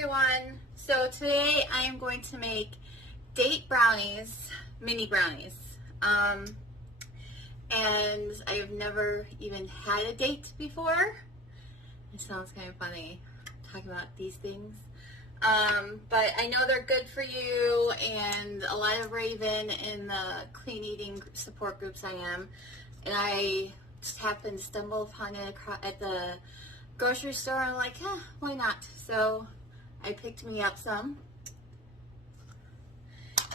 everyone. So today I am going to make date brownies, mini brownies. And I have never even had a date before. It sounds kind of funny talking about these things. But I know they're good for you, and a lot of Raven in the clean eating support groups I am. And I just happened to stumble upon it at the grocery store. I'm like, why not? So I picked me up some.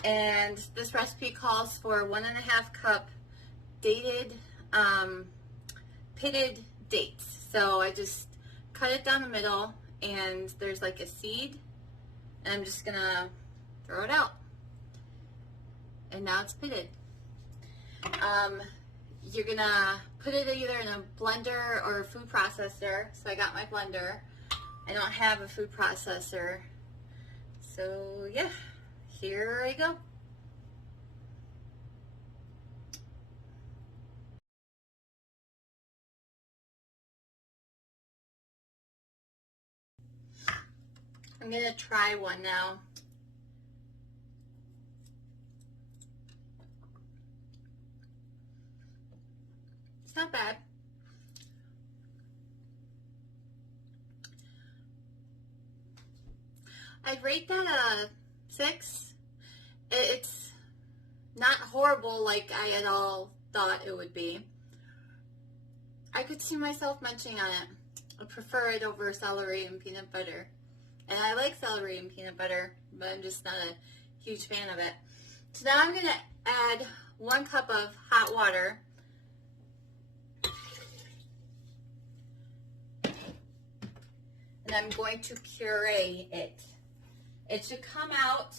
And this recipe calls for 1.5 cup dated, pitted dates. So I just cut it down the middle, and there's like a seed, and I'm just gonna throw it out. And now it's pitted. You're gonna put it either in a blender or a food processor. So I got my blender. I don't have a food processor. So yeah, here I go. I'm gonna try one now. It's not bad. I'd rate that a 6. It's not horrible like I at all thought it would be. I could see myself munching on it. I prefer it over celery and peanut butter. And I like celery and peanut butter, but I'm just not a huge fan of it. So now I'm going to add 1 cup of hot water. And I'm going to puree it. It should come out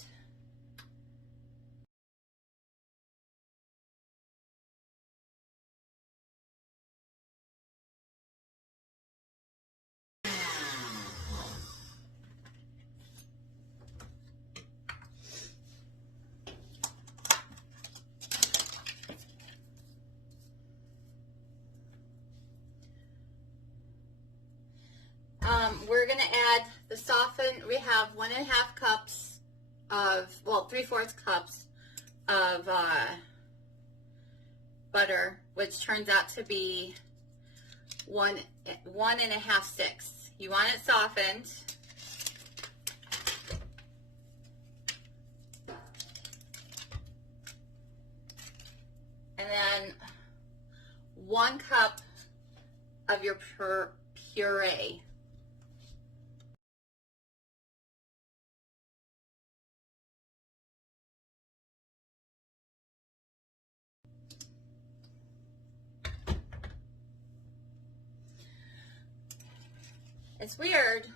we're going to add the softened. We have 1.5 cups of, well, 3/4 cups of butter, which turns out to be 1 1.5 sticks. You want it softened. And then 1 cup of your puree. It's weird.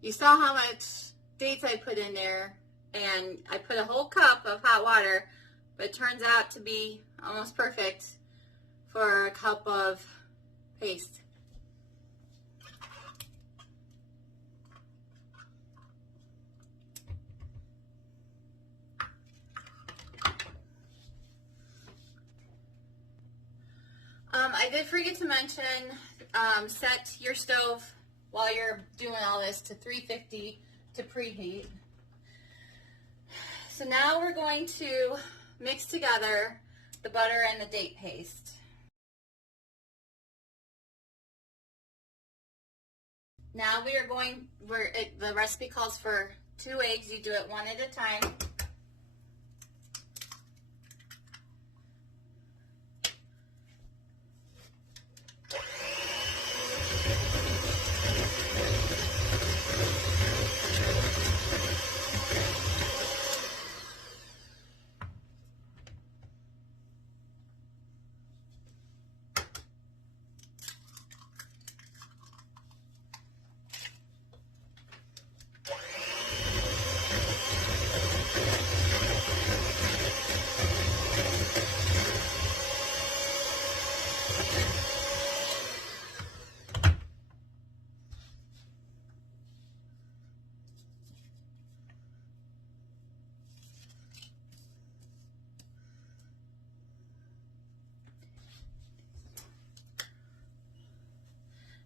You saw how much dates I put in there, and I put a whole cup of hot water, but it turns out to be almost perfect for a cup of paste. I did forget to mention, set your stove while you're doing all this to 350 to preheat. So now we're going to mix together the butter and the date paste. Now we are going, the recipe calls for 2 eggs. You do it 1 at a time.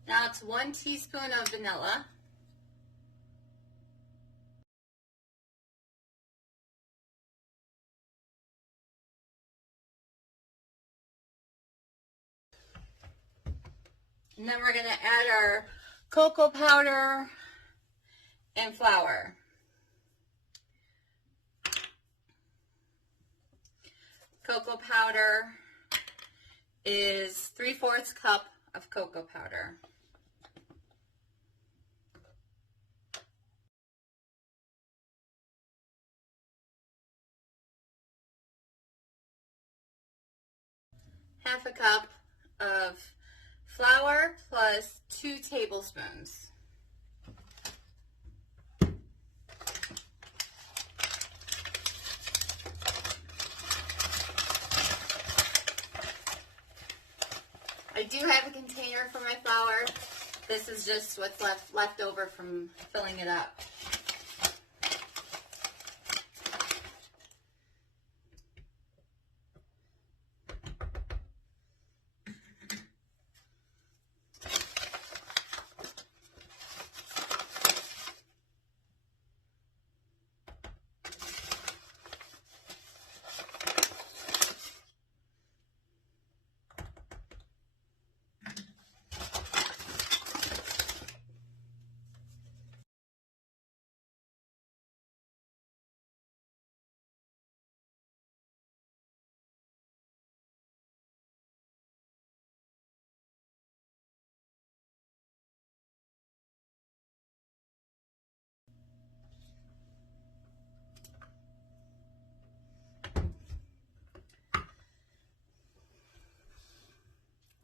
Now it's 1 teaspoon of vanilla. And then we're going to add our cocoa powder and flour. Cocoa powder is 3/4 cup of cocoa powder. Half a cup of flour plus 2 tablespoons. I do have a container for my flour. This is just what's left over from filling it up.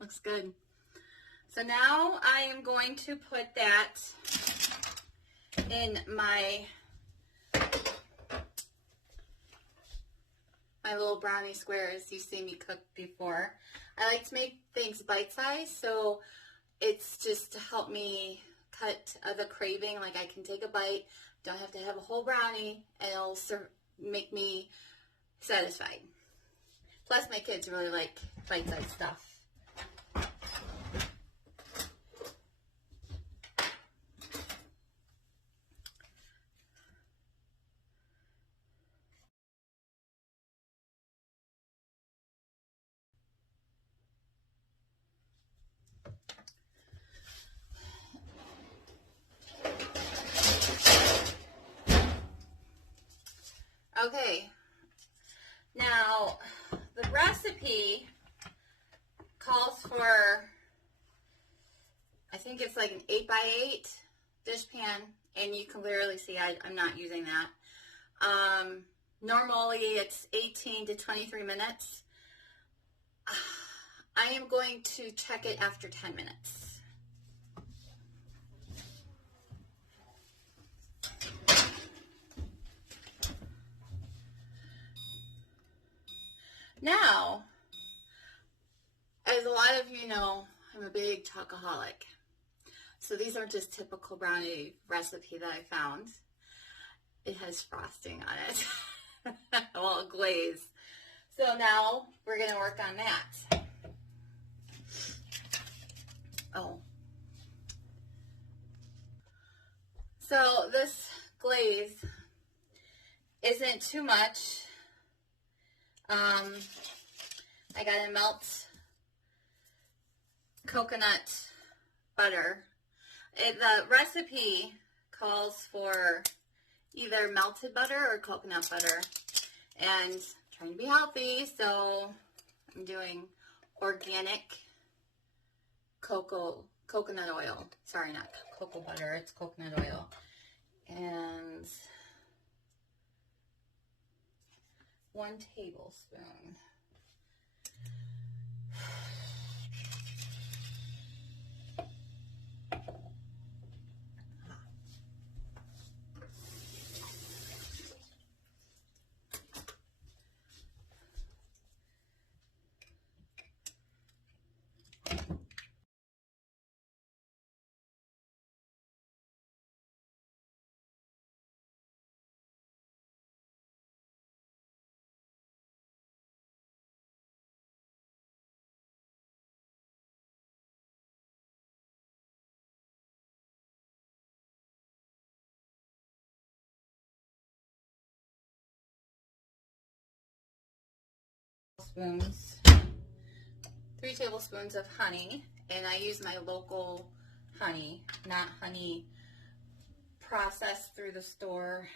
Looks good. So now I am going to put that in my little brownie squares you've seen me cook before. I like to make things bite-sized, so it's just to help me cut the craving. Like I can take a bite, don't have to have a whole brownie, and it'll make me satisfied. Plus my kids really like bite-sized stuff. Okay, now the recipe calls for, I think it's like an 8x8 dishpan, and you can clearly see I'm not using that. Normally it's 18 to 23 minutes. I am going to check it after 10 minutes. Now, as a lot of you know, I'm a big chocoholic. So these aren't just typical brownie recipe that I found. It has frosting on it. Well, glaze. So now we're going to work on that. Oh. So this glaze isn't too much. I gotta melt coconut butter. The recipe calls for either melted butter or coconut butter, and I'm trying to be healthy, so I'm doing organic coconut oil. Sorry, not cocoa butter, it's coconut oil. And 1 tablespoon. Spoons, 3 tablespoons of honey, And I use my local honey, not honey processed through the store.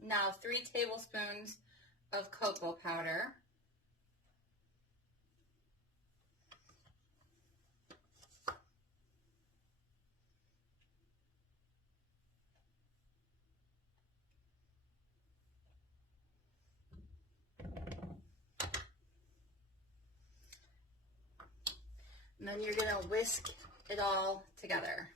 Now 3 tablespoons of cocoa powder. And then you're going to whisk it all together.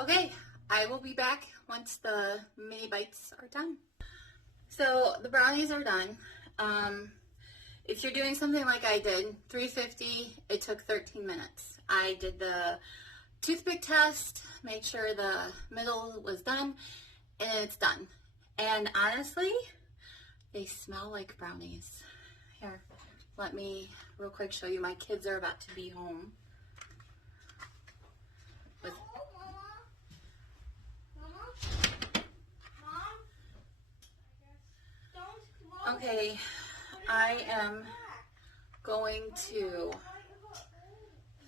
Okay, I will be back once the mini bites are done. So the brownies are done. If you're doing something like I did, 350, it took 13 minutes. I did the toothpick test, made sure the middle was done, and it's done. And honestly, they smell like brownies. Here, let me real quick show you. My kids are about to be home. Okay, I am going to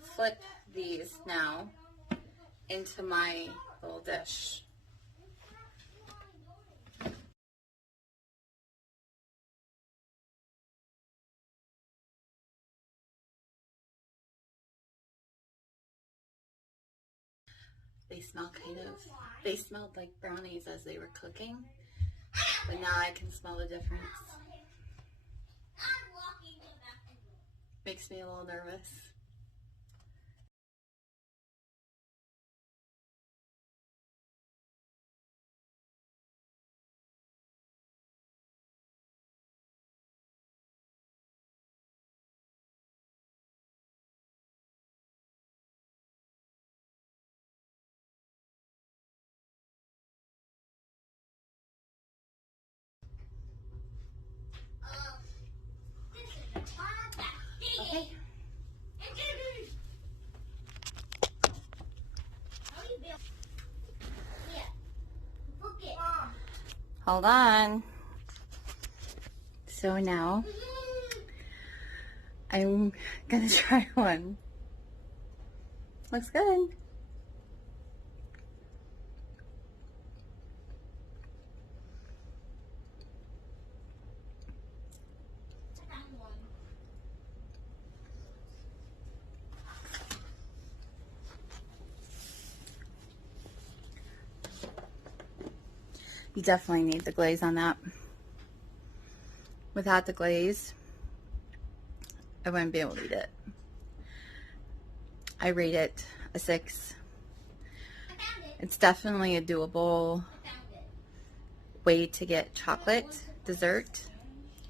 flip these now into my little dish. They smelled like brownies as they were cooking, but now I can smell the difference. Makes me a little nervous. Okay. Hold on. So now I'm gonna try one. Looks good. You definitely need the glaze on that. Without the glaze, I wouldn't be able to eat it. I rate it a 6. It's definitely a doable way to get chocolate dessert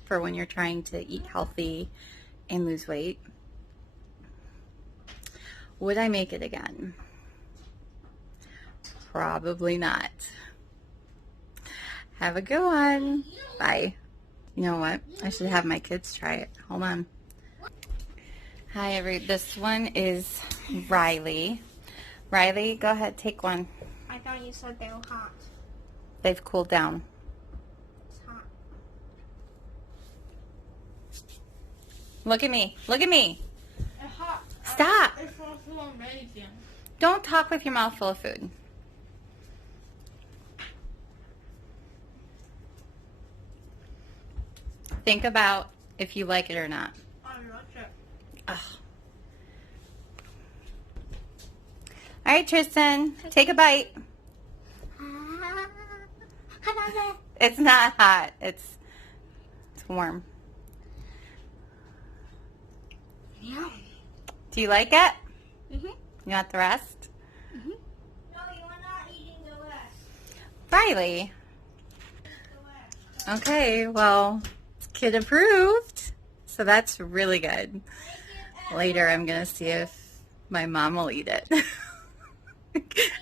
for when you're trying to eat healthy and lose weight. Would I make it again? Probably not. Have a good one. Bye. You know what? I should have my kids try it. Hold on. Hi, this one is Riley. Riley, go ahead, take one. I thought you said they were hot. They've cooled down. It's hot. Look at me. Look at me. It's hot. Stop. It's so amazing. Don't talk with your mouth full of food. Think about if you like it or not. I like it. Ugh. All right, Tristan, take a bite. It's not hot. It's warm. Yeah. Do you like it? Mhm. You want the rest? Mhm. No, you are not eating the rest. Riley. Okay, well, it's kid approved. So that's really good. Later, I'm going to see if my mom will eat it.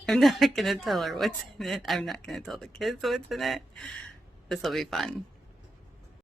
I'm not going to tell her what's in it. I'm not going to tell the kids what's in it. This will be fun.